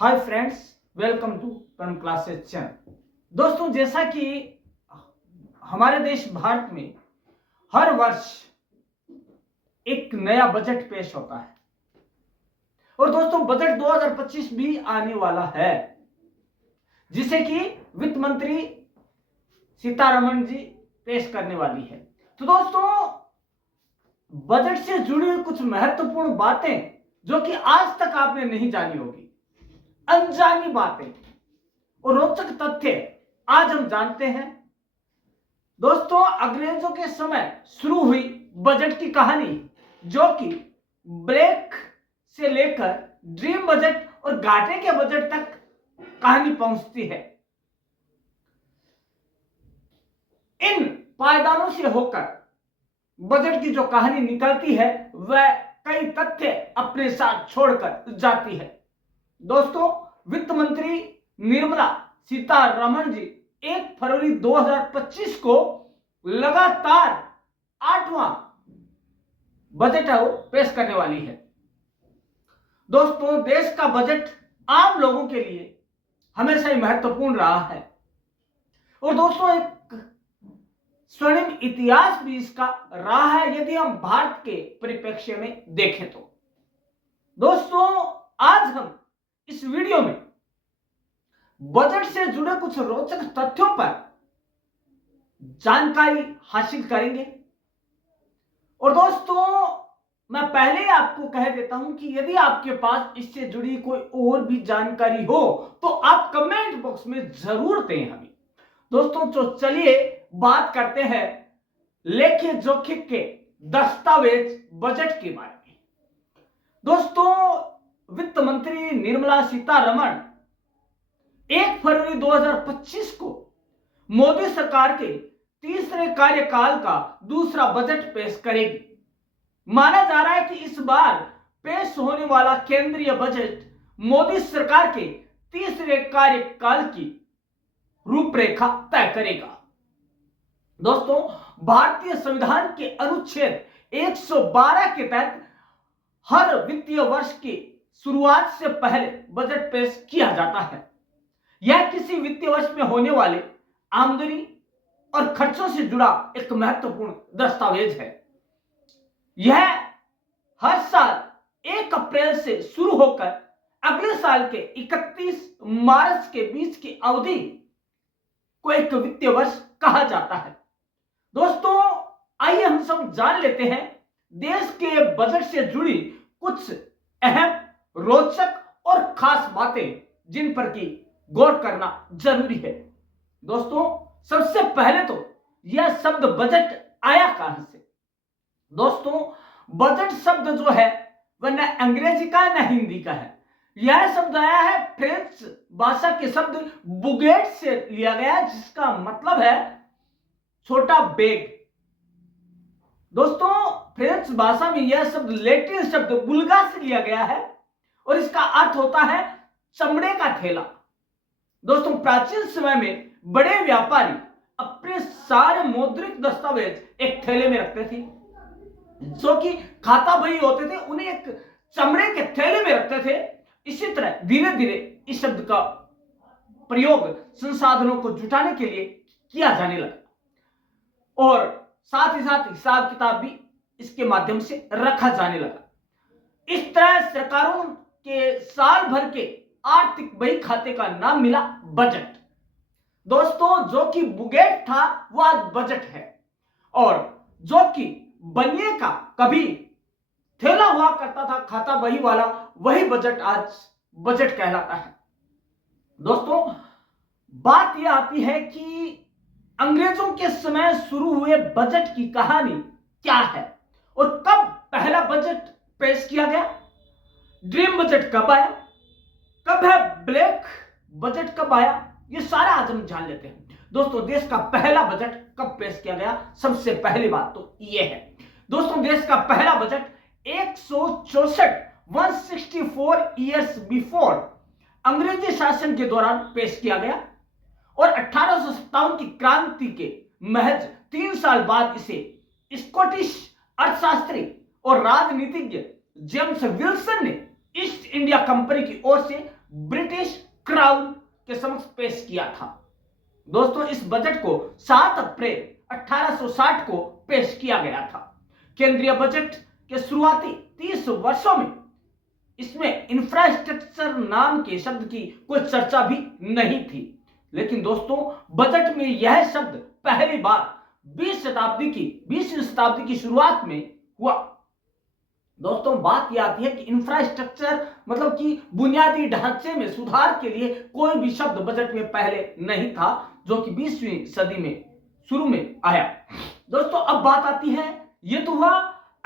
Hi friends, welcome to कर्म classes channel. दोस्तों, जैसा कि हमारे देश भारत में हर वर्ष एक नया बजट पेश होता है और दोस्तों बजट 2025 भी आने वाला है, जिसे कि वित्त मंत्री सीतारमण जी पेश करने वाली है। तो दोस्तों, बजट से जुड़ी हुई कुछ महत्वपूर्ण बातें जो कि आज तक आपने नहीं जानी होगी, अनजानी बातें और रोचक तथ्य आज हम जानते हैं। दोस्तों, अंग्रेजों के समय शुरू हुई बजट की कहानी, जो कि ब्लैक से लेकर ड्रीम बजट और घाटे के बजट तक कहानी पहुंचती है। इन पायदानों से होकर बजट की जो कहानी निकलती है वह कई तथ्य अपने साथ छोड़कर जाती है। दोस्तों, वित्त मंत्री निर्मला सीतारमण जी 1 फरवरी 2025 को लगातार 8वां बजट पेश करने वाली है। दोस्तों, देश का बजट आम लोगों के लिए हमेशा ही महत्वपूर्ण रहा है और दोस्तों एक स्वर्णिम इतिहास भी इसका रहा है, यदि हम भारत के परिप्रेक्ष्य में देखें तो। दोस्तों, आज हम इस वीडियो में बजट से जुड़े कुछ रोचक तथ्यों पर जानकारी हासिल करेंगे। और दोस्तों, मैं पहले ही आपको कह देता हूं कि यदि आपके पास इससे जुड़ी कोई और भी जानकारी हो तो आप कमेंट बॉक्स में जरूर दें हमें। दोस्तों, तो चलिए बात करते हैं लेखे जोखे के दस्तावेज बजट के बारे में। दोस्तों, वित्त मंत्री निर्मला सीतारमण 1 फरवरी 2025 को मोदी सरकार के तीसरे कार्यकाल का दूसरा बजट पेश करेगी। माना जा रहा है कि इस बार पेश होने वाला केंद्रीय बजट मोदी सरकार के तीसरे कार्यकाल की रूपरेखा तय करेगा। दोस्तों, भारतीय संविधान के अनुच्छेद 112 के तहत हर वित्तीय वर्ष की शुरुआत से पहले बजट पेश किया जाता है। यह किसी वित्तीय वर्ष में होने वाले आमदनी और खर्चों से जुड़ा एक महत्वपूर्ण दस्तावेज है। यह हर साल 1 अप्रैल से शुरू होकर अगले साल के 31 मार्च के बीच की अवधि को एक वित्तीय वर्ष कहा जाता है। दोस्तों, आइए हम सब जान लेते हैं देश के बजट से जुड़ी कुछ अहम, रोचक और खास बातें जिन पर की गौर करना जरूरी है। दोस्तों, सबसे पहले तो यह शब्द बजट आया कहां से। दोस्तों, बजट शब्द जो है वह न अंग्रेजी का न हिंदी का है। यह शब्द आया है फ्रेंच भाषा के शब्द बुगेट से लिया गया, जिसका मतलब है छोटा बैग। दोस्तों, फ्रेंच भाषा में यह शब्द लैटिन शब्द बुल्गा से लिया गया है और इसका अर्थ होता है चमड़े का थैला। दोस्तों, प्राचीन समय में बड़े व्यापारी अपने सारे मौद्रिक दस्तावेज एक थैले में रखते थे, जो कि खाता बही होते थे, उन्हें एक चमड़े के थैले में रखते थे। इसी तरह धीरे धीरे इस शब्द का प्रयोग संसाधनों को जुटाने के लिए किया जाने लगा और साथ ही साथ हिसाब किताब भी इसके माध्यम से रखा जाने लगा। इस तरह सरकारों के साल भर के आर्थिक बही खाते का नाम मिला बजट। दोस्तों, जो कि बुगेट था वह आज बजट है और जो कि बनिए का कभी थैला हुआ करता था खाता बही वाला, वही बजट आज बजट कहलाता है। दोस्तों, बात यह आती है कि अंग्रेजों के समय शुरू हुए बजट की कहानी क्या है और कब पहला बजट पेश किया गया, ड्रीम बजट कब आया, कब है ब्लैक बजट कब आया, ये सारा आज हम जान लेते हैं। दोस्तों, देश का पहला बजट कब पेश किया गया, सबसे पहली बात तो ये है। दोस्तों, देश का पहला बजट 164 ईयर्स बिफोर अंग्रेजी शासन के दौरान पेश किया गया और 1857 की क्रांति के महज 3 साल बाद इसे स्कॉटिश अर्थशास्त्री और राजनीतिज्ञ जेम्स विल्सन ने ईस्ट इंडिया कंपनी की ओर से ब्रिटिश क्राउन के समक्ष पेश किया था। दोस्तों इस बजट को 7 अप्रैल 1860 को पेश किया गया था। केंद्रीय बजट के शुरुआती 30 वर्षों में इसमें इंफ्रास्ट्रक्चर नाम के शब्द की कोई चर्चा भी नहीं थी, लेकिन दोस्तों बजट में यह शब्द पहली बार 20वीं शताब्दी की शुरुआत में हुआ। दोस्तों बात यह आती है कि इंफ्रास्ट्रक्चर मतलब कि बुनियादी ढांचे में सुधार के लिए कोई भी शब्द बजट में पहले नहीं था, जो कि 20वीं सदी में शुरू में आया। दोस्तों अब बात आती है, ये तो हुआ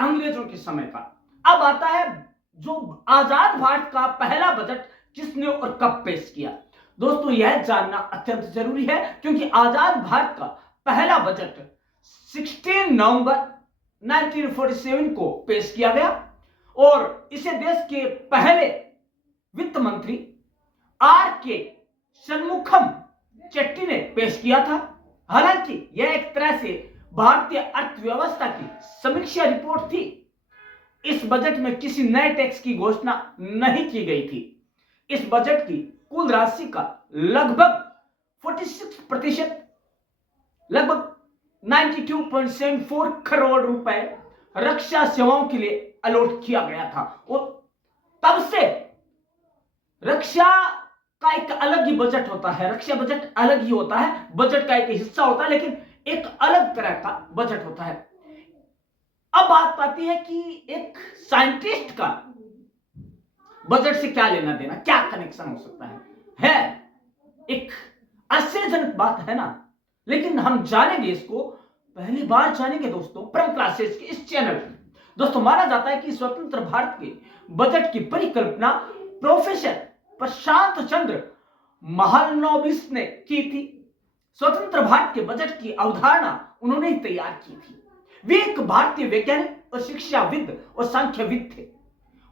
अंग्रेजों के समय का। अब आता है जो आजाद भारत का पहला बजट किसने और कब पेश किया। दोस्तों यह जानना अत्यंत जरूरी है, क्योंकि आजाद भारत का पहला बजट 16 नवंबर 1947 को पेश किया गया और इसे देश के पहले वित्त मंत्री R.K. षणमुखम चेट्टी ने पेश किया था। हालांकि यह एक तरह से भारतीय अर्थव्यवस्था की समीक्षा रिपोर्ट थी। इस बजट में किसी नए टैक्स की घोषणा नहीं की गई थी। इस बजट की कुल राशि का लगभग 46%, लगभग 92.74 करोड़ रुपए रक्षा सेवाओं के लिए अलॉट किया गया था। और तब से रक्षा का एक अलग ही बजट होता है, रक्षा बजट अलग ही होता है, बजट का एक हिस्सा होता है, लेकिन एक अलग तरह का बजट होता है। अब बात आती है कि एक साइंटिस्ट का बजट से क्या लेना देना, क्या कनेक्शन हो सकता है एक आश्चर्यजनक बात है ना। लेकिन हम जानेंगे इसको, पहली बार जानेंगे दोस्तों परम क्लासेस के इस चैनल पर। दोस्तों माना जाता है कि स्वतंत्र भारत के बजट की परिकल्पना प्रोफेसर प्रशांत चंद्र महालनोबिस ने की थी। स्वतंत्र भारत के बजट की अवधारणा उन्होंने ही तैयार की थी। वे एक भारतीय वैज्ञानिक और शिक्षाविद और सांख्यविद थे।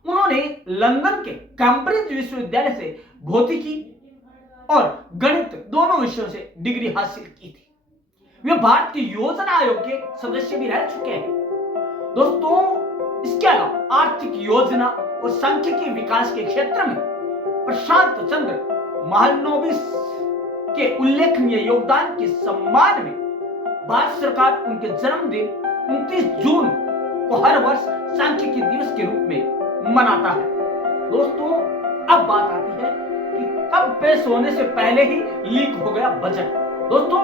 उन्होंने लंदन के कैम्ब्रिज विश्वविद्यालय से भौतिकी और गणित दोनों विषयों से डिग्री हासिल की थी। वे भारतीय योजना आयोग के सदस्य भी रह चुके हैं। दोस्तों इसके अलावा आर्थिक योजना और सांख्यिकी विकास के क्षेत्र में प्रशांत चंद्र महालनोबिस के उल्लेखनीय योगदान के सम्मान में भारत सरकार उनके जन्मदिन 29 जून को हर वर्ष सांख्यिकी दिवस के रूप में मनाता है। दोस्तों अब बात आती है कि कब पेश होने से पहले ही लीक हो गया बजट। दोस्तों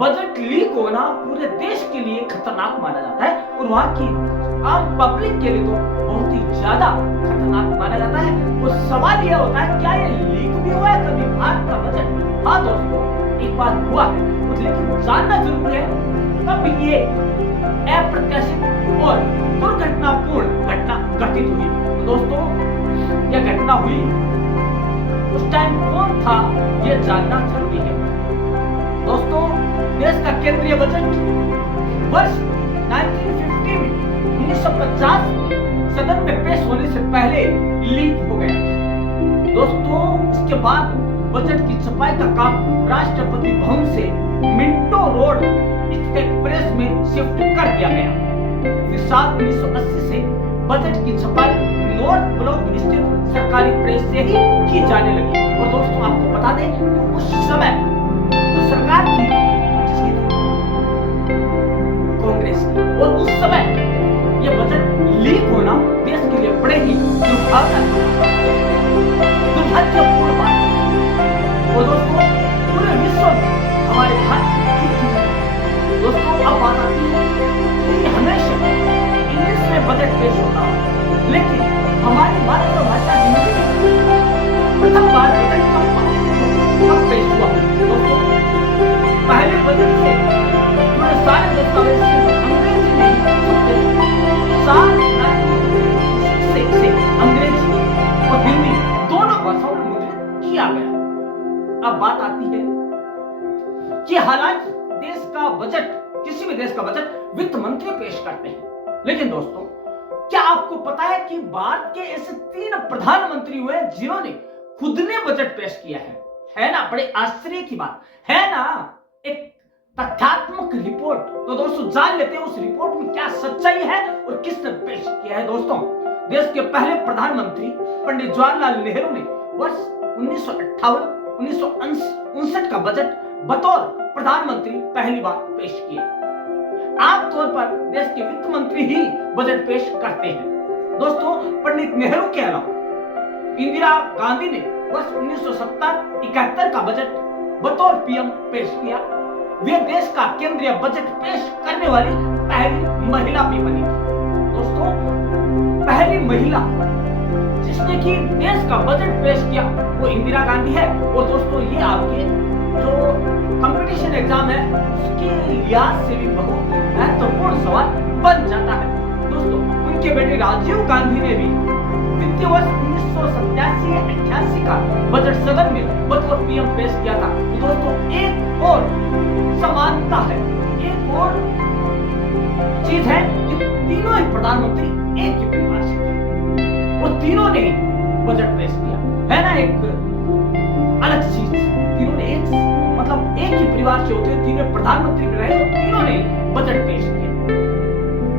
बजट लीक होना पूरे देश के लिए खतरनाक माना जाता है और वहां की आम पब्लिक के लिए तो बहुत ही ज्यादा खतरनाक माना जाता है। और सवाल यह होता है क्या ये लीक भी हुआ है कभी भारत का बजट। हाँ दोस्तों एक बार हुआ है, लेकिन जानना जरूरी है कब ये अप्रत्याशित और दुर्घटनापूर्ण घटना घटित हुई। तो दोस्तों यह घटना हुई उस टाइम कौन था ये जानना जरूरी है। दोस्तों देश का केंद्रीय बजट वर्ष 1950 में 1950 में सदन में पेश होने से पहले लीक हो गया। दोस्तों इसके बाद बजट की छपाई का काम राष्ट्रपति भवन से मिंटो रोड स्टेट प्रेस में शिफ्ट कर दिया गया। फिर साल 1980 से बजट की छपाई नॉर्थ ब्लॉक स्थित सरकारी प्रेस से ही की जाने लगी। और दोस्तों आपको बता दें कि उस समय जो सरकार थी जिसकी कांग्रेस की, और उस समय ये बजट लीक होना देश के लिए बड़े ही दुर्भाग्यपूर्ण बात है। और दोस्तों पूरे विश्व में हमारे भारत दोस्तों अब बात आती है कि हमेशा इंग्लिश में बजट पेश होता है, लेकिन हमारी मातृभाषा हिंदी में प्रथम बार बजट कब पेश हुआ। दोस्तों पहले बजट से जुड़े सारे दस्तावेज अंग्रेजी में साल 1966 से अंग्रेजी और हिंदी दोनों भाषाओं में मुद्रित किया गया। अब बात आती है कि हालांकि देश का बजट, किसी भी देश का बजट वित्त मंत्री पेश करते हैं, लेकिन दोस्तों क्या आपको पता है कि भारत के ऐसे 3 प्रधानमंत्री हुए जिन्होंने खुद ने बजट पेश किया है ना। बड़े आश्चर्य की बात है ना, एक तथ्यात्मक रिपोर्ट। तो दोस्तों जान लेते हैं उस रिपोर्ट में क्या सच्चाई है और किसने पेश किया है। दोस्तों देश के पहले प्रधानमंत्री पंडित जवाहरलाल नेहरू ने वर्ष 1958 1959 का बजट बतौर प्रधानमंत्री पहली बार पेश किया। आमतौर पर देश के वित्त मंत्री ही बजट पेश करते हैं। दोस्तों, पंडित नेहरू के अलावा इंदिरा गांधी ने वर्ष 1970-71 का बजट बतौर पीएम पेश किया। वे देश का केंद्रीय बजट पेश करने वाली पहली महिला भी बनी थी। दोस्तों, पहली महिला जिसने कि देश का बजट पेश किया वो इंदिरा गांधी है। और दोस्तों, ये आपके जो कंपटीशन एग्जाम है उसके लिहाज से भी बहुत महत्वपूर्ण सवाल बन जाता है। दोस्तों, उनके बेटे राजीव गांधी ने भी वित्तीय वर्ष 1987-88 का बजट सदन में बतौर पीएम पेश किया था। तो दोस्तों, एक और समानता है, एक और चीज है कि तीनों ही प्रधानमंत्री एक ही परिवार से थे और तीनों ने बजट पेश किया, है ना। एक अलग चीज, तीनों ने एक ही परिवार से होते हुए तीनों प्रधानमंत्री भी रहे और तीनों ने बजट पेश किया।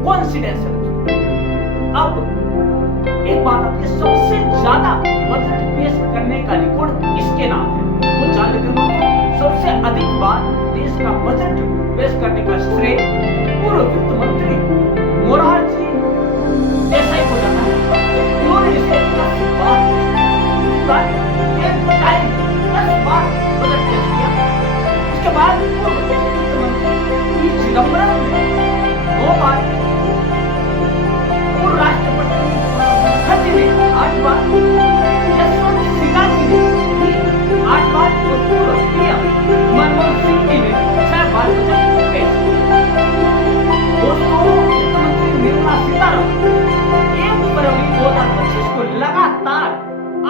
कोइंसिडेंस है दोस्तों। अब एक बात आती है, सबसे ज्यादा बजट पेश करने का रिकॉर्ड किसके नाम है वो जान लेते हैं। सबसे अधिक बार देश का बजट पेश करने का श्रेय पूर्व वित्त मंत्री मोरारजी देसाई को जाता है। उन्होंने इसे 10 बार बजट पेश किया। उसके बाद पूर्व वित्त मंत्री पी चिदम्बरम ने 2 बार, पूर्व राष्ट्रपति मुखर्जी ने 8 बार, यशवंत सिन्हा जी ने भी 8 बार और पूर्व पीएम मनमोहन सिंह जी ने 6 बार बजट पेश किया। दोस्तों, वित्त मंत्री निर्मला सीतारमण 1 फरवरी 2025 को लगातार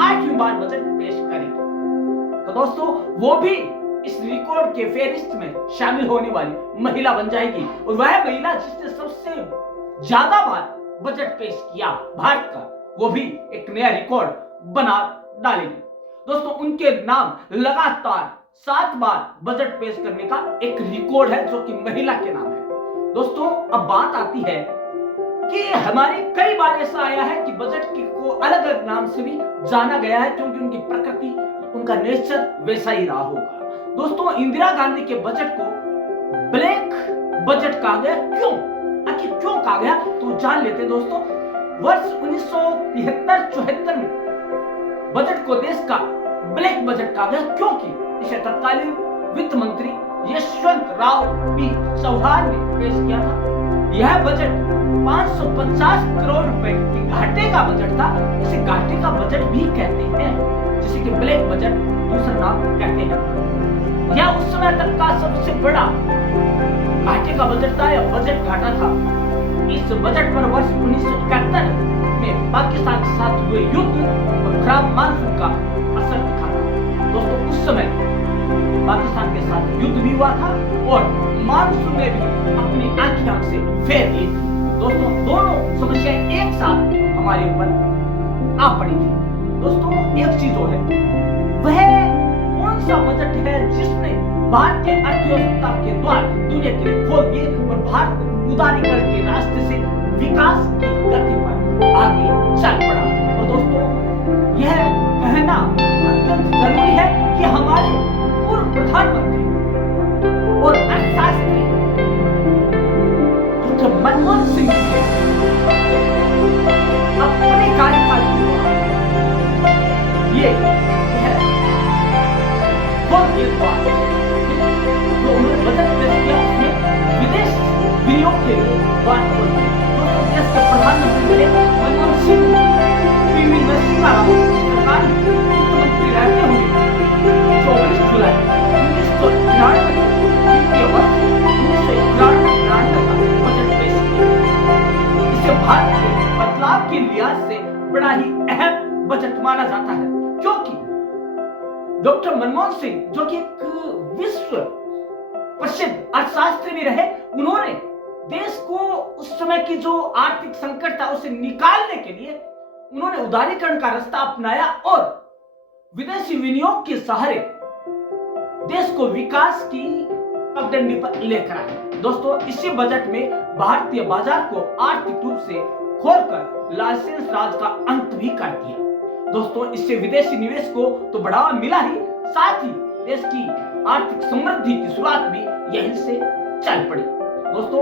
8वीं बार बजट पेश करेंगे। तो दोस्तों, वो भी इस रिकॉर्ड के फेहरिस्त में शामिल होने वाली महिला बन जाएगी और वह महिला जिसने सबसे ज्यादा बार बजट पेश किया भारत का, वो भी एक नया रिकॉर्ड बना डालेगी। दोस्तों, उनके नाम लगातार 7 बार बजट पेश करने का एक रिकॉर्ड है जो कि महिला के नाम है। दोस्तों, अब बात आती है कि हमारे कई बार ऐसा आया है कि बजट को अलग अलग नाम से भी जाना गया है क्योंकि उनकी प्रकृति, उनका नेचर वैसा ही रहा होगा। दोस्तों, इंदिरा गांधी के बजट को ब्लैक बजट कहा गया। क्यों, आखिर क्यों कहा गया तो जान लेते हैं। दोस्तों, वर्ष 1973-74 में बजट को देश का ब्लैक बजट कहा गया क्योंकि इसे तत्कालीन वित्त मंत्री यशवंत राव पी चौहान ने पेश किया था। यह बजट 550 करोड़ रुपए के घाटे का बजट था। इसे घाटे का बजट भी कहते हैं, जिसे कि ब्लैक बजट दूसरा नाम कहते हैं। यह उस समय तक का सबसे बड़ा घाटे का बजट था या बजट घाटा था। इस बजट पर वर्ष 1971 में पाकिस्तान के साथ हुए युद्ध और खराब मानसून का असर दिखा था। दोस्तों, उस समय पाकिस्तान के साथ युद्ध भी हुआ था और मानसून ने भी अपनी आंखें से फेर ली थी। दोस्तों, दोनों समस्याएं एक साथ हमारे ऊपर आ पड़ी थी। दोस्तों, एक चीज और है, वह कौन सा बजट है जिसने भारतीय अर्थव्यवस्था के द्वार दुनिया के लिए खोल दिए और भारत उदारीकरण के रास्ते से विकास की गति पर आगे चल पड़ा। और दोस्तों, यह कहना अत्यंत जरूरी है कि हमारे पूर्व प्रधानमंत्री और अर्थशास्त्री डॉक्टर मनमोहन सिंह ने अपने कार्यकाल के दौरान ये जो उन्होंने बजट पेश किया उसमें विदेश विनियोग के लिए बात खोल दी। दोस्तों, देश के प्रधानमंत्री बने मनमोहन सिंह पीवी नरसिम्हा राव सरकार में वित्त मंत्री रहते हुए 24 जुलाई 1993 वित्तीय वर्ष 1993 का बजट पेश किया। इसे भारत के बदलाव के लिहाज से बड़ा ही अहम बजट माना जाता है क्योंकि डॉक्टर मनमोहन सिंह, जो कि एक विश्व प्रसिद्ध अर्थशास्त्री भी रहे, उन्होंने देश को उस समय की जो आर्थिक संकट था उसे निकालने के लिए उन्होंने उदारीकरण का रास्ता अपनाया और विदेशी विनियोग के सहारे देश को विकास की पगडंडी पर लेकर आए। दोस्तों, इसी बजट में भारतीय बाजार को आर्थिक रूप से खोलकर लाइसेंस राज का अंत भी कर दिया। दोस्तों, इससे विदेशी निवेश को तो बढ़ावा मिला ही, साथ ही देश की आर्थिक समृद्धि की शुरुआत भी यहीं से चल पड़ी। दोस्तों,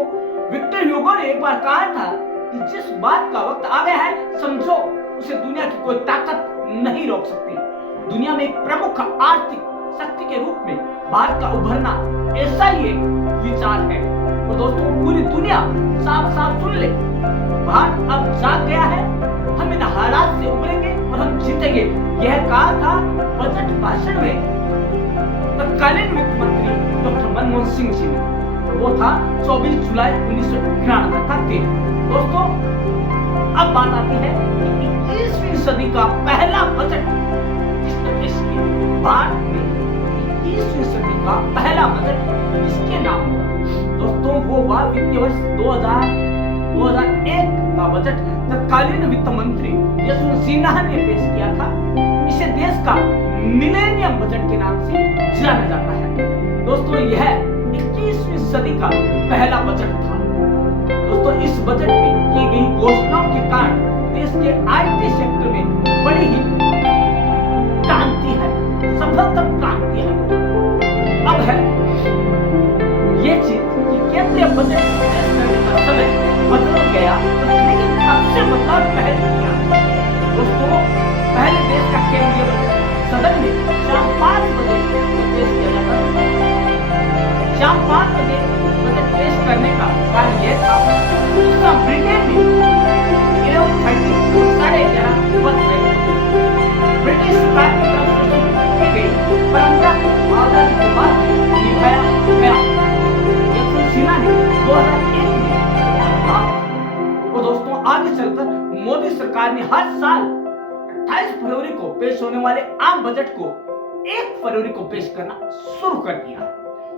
विक्टर ह्यूगो ने एक बार कहा था कि जिस बात का वक्त आ गया है, समझो उसे दुनिया की कोई ताकत नहीं रोक सकती। दुनिया में एक प्रमुख आर्थिक शक्ति के रूप में भारत का उभरना ऐसा ही एक विचार है। और दोस्तों, पूरी दुनिया साफ साफ सुन ले, भारत अब जाग गया है। हम इन हालात से उभरेंगे और हम जीतेंगे। यह कहा था बजट भाषण में तत्कालीन वित्त मंत्री डॉक्टर मनमोहन सिंह जी ने। वो था 24 जुलाई 1999 का दिन। दोस्तों, अब बात आती है कि 21वीं सदी का पहला बजट किसने पेश किया। भारत में 21वीं सदी का पहला बजट किसके नाम हुआ? दोस्तों, वो हुआ वित्तीय वर्ष 2001 का बजट तत्कालीन वित्त मंत्री यशवंत सिन्हा ने पेश किया था। इसे देश का मिलेनियम बजट के नाम से जाना जाता है। दोस्तों, यह 21वीं सदी का पहला बजट था। दोस्तों, इस बजट में की गई घोषणाओं के कारण देश के आईटी सेक्टर में बड़ी ही क्रांति है, सफलतम क्रांति है। अब है ये चीज कि केंद्रीय बजट पेश करने का समय बदल गया, लेकिन सबसे बदलाव पहले क्या? दोस्तों, पहले देश का केंद्रीय बजट सदन में शाम 5 बजे पेश किया जाता था। शाम 5 बजे बजट पेश करने का कारण यह था कि ब्रिटेन में 11:30 साढ़े 11 बज रहे थे। ब्रिटिश सरकार की तरफ से शुरू की गई परंपरा को आजादी के बाद निभाया गया। यशवंत सिन्हा ने 2001 में कहा। और दोस्तों, आगे चलकर मोदी सरकार ने हर साल 28 फरवरी को पेश होने वाले आम बजट को 1 फरवरी को पेश करना शुरू कर दिया।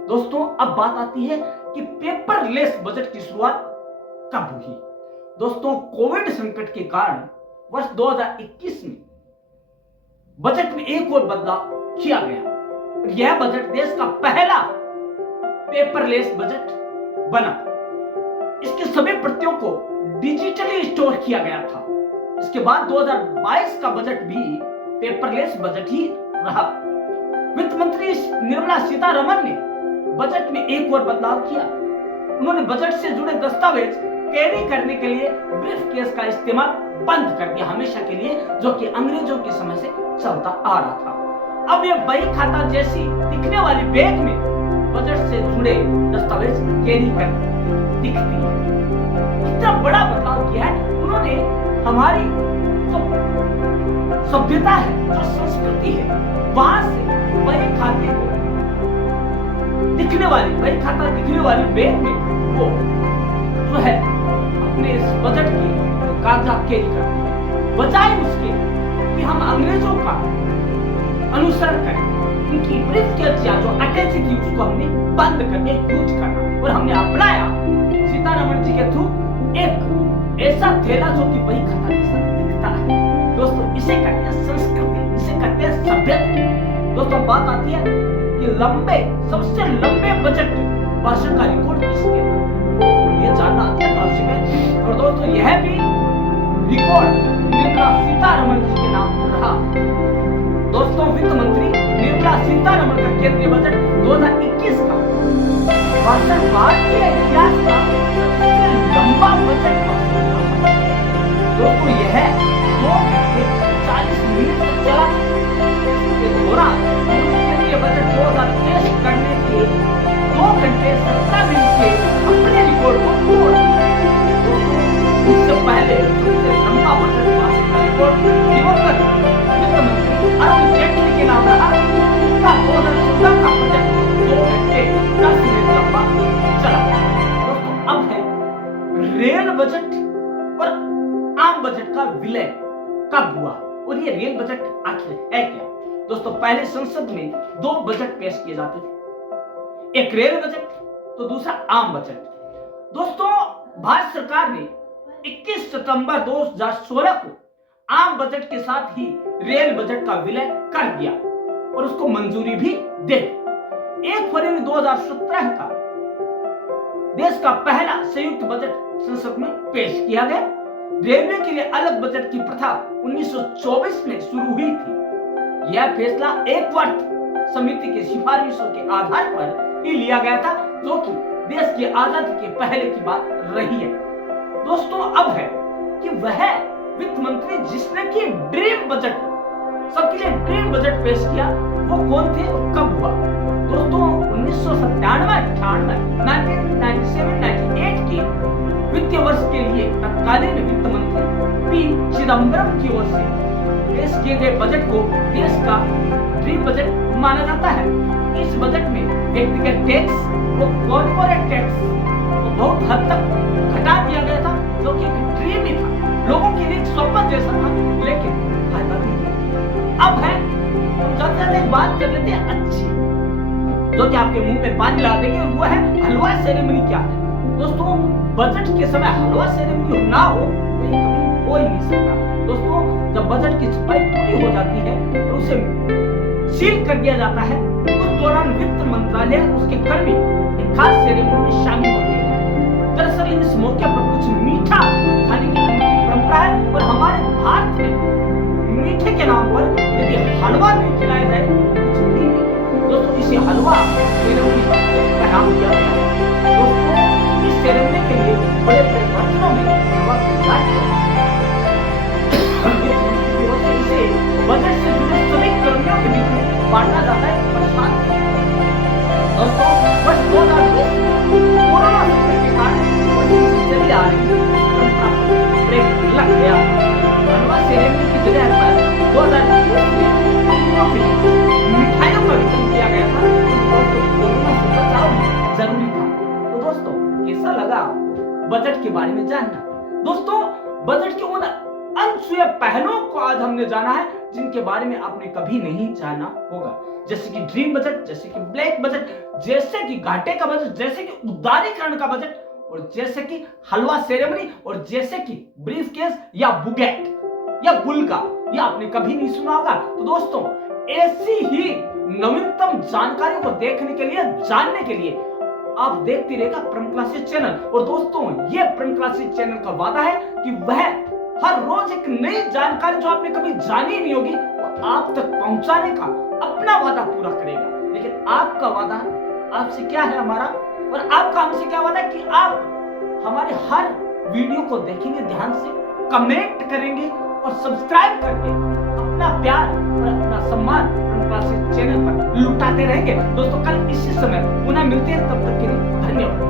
दोस्तों, अब बात आती है कि पेपरलेस बजट की शुरुआत कब हुई। दोस्तों, कोविड संकट के कारण वर्ष 2021 में बजट में एक और बदलाव किया गया। यह बजट देश का पहला पेपरलेस बजट बना। इसके सभी प्रतियों को डिजिटली स्टोर किया गया था। इसके बाद 2022 का बजट भी पेपरलेस बजट ही रहा। वित्त मंत्री निर्मला सीतारमण ने बजट में एक और बदलाव किया। उन्होंने बजट से जुड़े दस्तावेज कैरी करने के लिए ब्रीफ केस का इस्तेमाल बंद कर दिया हमेशा के लिए, जो कि अंग्रेजों के समय से चलता आ रहा था। अब यह बही खाता जैसी दिखने वाली बैग में बजट से जुड़े दस्तावेज कैरी कर दिखती है। इतना बड़ा बदलाव किया है उन्होंने। हमारी जो सभ्यता है, जो संस्कृति है, वहां से बही खाते को दिखने वाली बही खाता दिखने वाली बैग में वो जो है अपने इस बजट की कागजात कैरी करते हैं, बजाय उसके कि हम अंग्रेजों का अनुसरण करें। उनकी ब्रीफ केस या जो अटैची थी उसको हमने बंद करके यूज करना, और हमने अपनाया सीतारमण जी के थ्रू एक ऐसा थैला जो कि बही खाता जैसा दिखता है। दोस्तों, इसे कहते हैं संस्कृति, इसे कहते हैं सभ्यता। दोस्तों, बात आती है कि सबसे लंबे बजट भाषण का रिकॉर्ड किसके नाम है? ये जानना अत्यंत आवश्यक है। और दोस्तों, यह भी रिकॉर्ड निर्मला सीतारमण जी के नाम पर रहा। दोस्तों, वित्त मंत्री निर्मला सीतारमण का केंद्रीय बजट 2021 का भाषण भारतीय इतिहास का सबसे लंबा बजट भाषण था। दोस्तों, यह 2 घंटे 40 मिनट तक चला। इसके दौरान केंद्रीय बजट 2000 पेश करने के 2 घंटे 17 मिनट के अपने रिकॉर्ड को तोड़ दिया। इससे पहले सबसे लंबा बजट भाषण का रिकॉर्ड दिवंगत वित्त मंत्री अरुण जेटली के नाम रहा। उनका 2014 का बजट 2 घंटे 10 मिनट लंबा चला। दोस्तों, अब है रेल बजट और आम बजट का विलय कब हुआ, और ये रेल बजट आखिर है क्या? दोस्तों, पहले संसद में 2 बजट पेश किए जाते थे, एक रेल बजट तो दूसरा आम बजट। दोस्तों, भारत सरकार ने 21 सितंबर 2016 को आम बजट के साथ ही रेल बजट का विलय कर दिया और उसको मंजूरी भी दे दी। 1 फरवरी 2017 का देश का पहला संयुक्त बजट संसद में पेश किया गया। रेलवे के लिए अलग बजट की प्रथा 1924 में शुरू हुई थी। यह फैसला 1 वर्ष समिति की सिफारिशों के आधार पर ही लिया गया था, जो कि देश की आजादी के पहले की बात रही है। दोस्तों अब है कि वह वित्त मंत्री जिसने की ड्रीम बजट, सबके लिए ड्रीम बजट पेश किया, वो कौन थे और कब हुआ? दोस्तों 1997-98 1997-98 के वित्तीय वर्ष के लिए तत्कालीन वित्त मंत्री पी चिदम्बरम की ओर से पेश किए गए बजट को देश का ड्रीम बजट माना जाता है। इस बजट में व्यक्तिगत टैक्स और कॉर्पोरेट टैक्स को बहुत हद तक घटा दिया गया था, जो कि एक ड्रीम ही था, लोगों के लिए स्वप्न जैसा था, लेकिन फायदा नहीं। अब है सबसे ज्यादा एक बात कर लेते हैं अच्छी, जो कि आपके मुंह में पानी ला देंगे, वो है हलवा सेरेमनी क्या है। दोस्तों बजट के समय हलवा सेरेमनी ना हो तो ये कभी हो ही नहीं सकता। दोस्तों जब बजट की छपाई पूरी हो जाती है और उसे सील कर दिया जाता है, उस दौरान वित्त मंत्रालय उसके कर्मी एक खास सेरेमनी में शामिल होते हैं। दरअसल इस मौके पर कुछ मीठा खाने की परंपरा है और हमारे भारत में मीठे के नाम पर यदि हलवा नहीं खिलाया जाए तो कुछ भी नहीं। दोस्तों इसे हलवा सेरेमनी का नाम दिया गया है। दोस्तों इस सेरेमनी के लिए बड़े बड़े बर्तनों में हलवा खिलाया जाता है। इसे बजट से जुड़े सभी कर्मियों के बीच में बांटा जाता है प्रसाद। दोस्तों वर्ष 2020 कोरोना संकट के कारण चली आ रही परंपरा पर ब्रेक लग गया। हलवा सेरेमनी की जगह पर 2020 में मिठाइयों का वितरण किया गया था, दोस्तों कोरोना से बचाव जरूरी था। तो दोस्तों कैसा लगा बजट के बारे में जानना? दोस्तों बजट के उन अनछुए पहलुओं को आज हमने जाना है जिनके बारे में आपने कभी नहीं जाना होगा, जैसे कि ड्रीम बजट, जैसे कि ब्लैक बजट, जैसे कि घाटे का बजट, जैसे कि उदारीकरण का बजट, और जैसे कि हलवा सेरेमनी, और जैसे कि ब्रीफकेस या बुगेट या बुल्का, ये आपने कभी नहीं सुना होगा। तो दोस्तों ऐसी ही नवीनतम जानकारियों को देखने के लिए, जानने के लिए आप देखते रहेगा प्रेम क्लासेस चैनल। और दोस्तों ये प्रेम क्लासेस चैनल का वादा है कि वह हर रोज एक नई जानकारी जो आपने कभी जानी नहीं होगी वो आप तक पहुंचाने का अपना वादा पूरा करेगा। लेकिन आपका वादा आपसे क्या है हमारा, और आपका हमसे क्या वादा है कि आप हमारे हर वीडियो को देखेंगे, ध्यान से कमेंट करेंगे और सब्सक्राइब करके अपना प्यार और अपना सम्मान प्रेम क्लासेस चैनल पर लुटाते रहेंगे। दोस्तों कल इसी समय पुनः मिलते हैं, तब तक के लिए धन्यवाद।